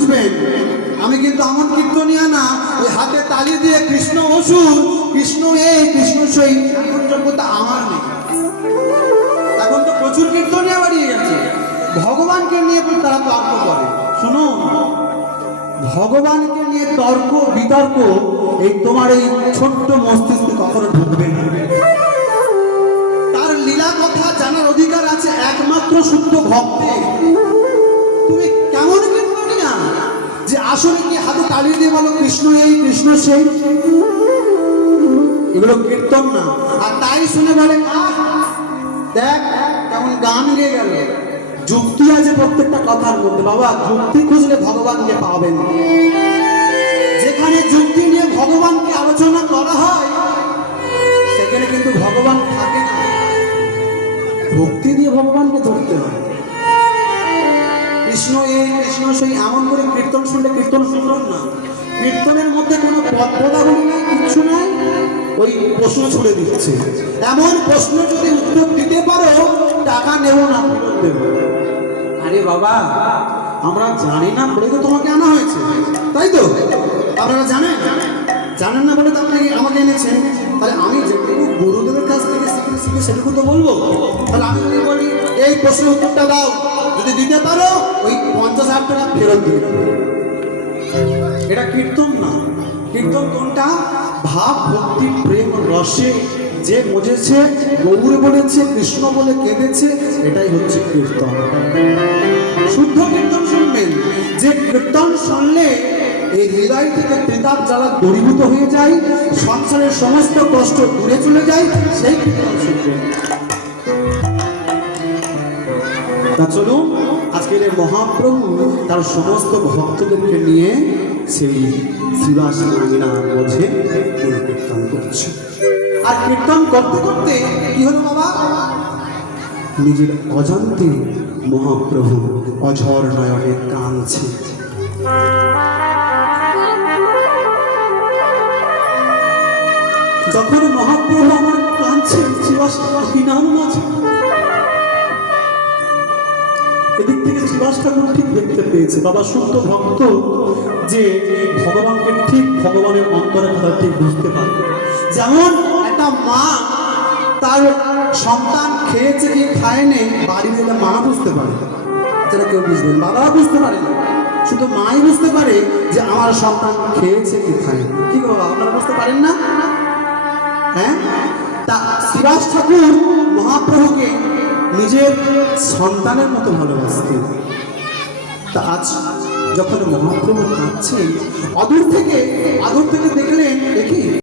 বুঝবেন আমি কিন্তু আমার কীর্তনিয়া না, ওই হাতে তালি দিয়ে কৃষ্ণ অসুর, কৃষ্ণ এই কৃষ্ণ সেই এখন যোগ্যতা আমার নেই। এখন তো প্রচুর কীর্তনিয়া বাড়িয়ে গেছে, ভগবানকে নিয়ে তারা তর্ক করে। শুনুন, ভগবানকে নিয়ে তর্ক বিতর্ক এই তোমার এই ছোট্ট মস্তিষ্কে কখনো ঢুকবে না। তার লীলা কথা জানার অধিকার আছে একমাত্র শুদ্ধ ভক্তের। তুমি কেমন কীর্তনিয়া যে আসলে কি হাতে তাড়িয়ে দিয়ে বলো কৃষ্ণ এই কৃষ্ণ সেই? এগুলো কীর্তন না। আর তাই শুনে বলে দেখ কেমন গান গেয়ে গেল। যুক্তি আছে প্রত্যেকটা কথার মধ্যে। বাবা, যুক্তি খুঁজলে ভগবানকে পাবেন। যেখানে যুক্তি নিয়ে ভগবানকে আলোচনা করা হয় সেখানে কিন্তু ভগবান থাকে না। ভক্তি দিয়ে ভগবানকে ধরতে হয়। কৃষ্ণ এই কৃষ্ণ সেই এমন করে কীর্তন শুনলে কীর্তন শুনলাম না। কীর্তনের মধ্যে কোনো পদাবলী নাই, কিচ্ছু নাই, ওই প্রশ্ন ছুড়ে দিচ্ছে। এমন প্রশ্ন যদি উত্তর দিতে পারো টাকা নেব না, ফেরত দেবো। আরে বাবা, আমরা জানি না বলে তো তোমাকে আনা হয়েছে, তাই তো? আপনারা জানেন, জানেন না বলে তো আপনাকে আমাকে এনেছেন। তাহলে আমি যেটুকু গুরুদেবের কাছ থেকে শিখে সেটুকু তো বলবো। তাহলে আমি যদি বলি এই প্রশ্নের উত্তরটা দাও, যদি দিতে পারো ওই 50,000 টাকা ফেরত দিবে। এটা কীর্তন না। কীর্তন কোনটা? ভাব ভক্তি প্রেম রসে যে মজেছে, গৌর বলেছে, কৃষ্ণ বলে কেঁদেছে, এটাই হচ্ছে কীর্তন। শুদ্ধ কীর্তন শুনবেন, যে কীর্তন শুনলে এই হৃদয় থেকে ত্রিতাপ জ্বালা দূরীভূত হয়ে যায়, সংসারের সমস্ত কষ্ট দূরে চলে যায়, সেই কীর্তন শুনবেন। তা চলুন, আজকের এই মহাপ্রভু তার সমস্ত ভক্তদেরকে নিয়ে সেই শ্রীবাস রাঙ্গিনার মধ্যে কীর্তন করছে। আর কীর্তন করতে করতে কি হলো বাবা? নিজের অজান্তে মহাপ্রভু অঝর নয়নে কাঁদছে। যখন মহাপ্রভু আমার কাঁদছে শ্রীবাস রাঙ্গিনার মাঝে, এদিক থেকে শ্রীবাস ঠাকুর ঠিক দেখতে পেয়েছে বাবা শুদ্ধ ভক্ত যে ভগবানকে ঠিক ভগবানের অন্তরের কথা ঠিক বুঝতে পারে। যেমন একটা মা তার সন্তান খেয়েছে কি খায়নি বাড়ি গেলে মা বুঝতে পারে, যেটা কেউ বুঝবেন, বাবা বুঝতে পারে না, শুধু মাই বুঝতে পারে যে আমার সন্তান খেয়েছে কি খায়নি। কি বাবা, আপনারা বুঝতে পারেন না? হ্যাঁ, তা শ্রীবাস ঠাকুর মহাপ্রভুকে নিজের সন্তানের মতো ভালোবাসতেন। তা আজ যখন মহাপ্রভু কাঁদছেন, অদূর থেকে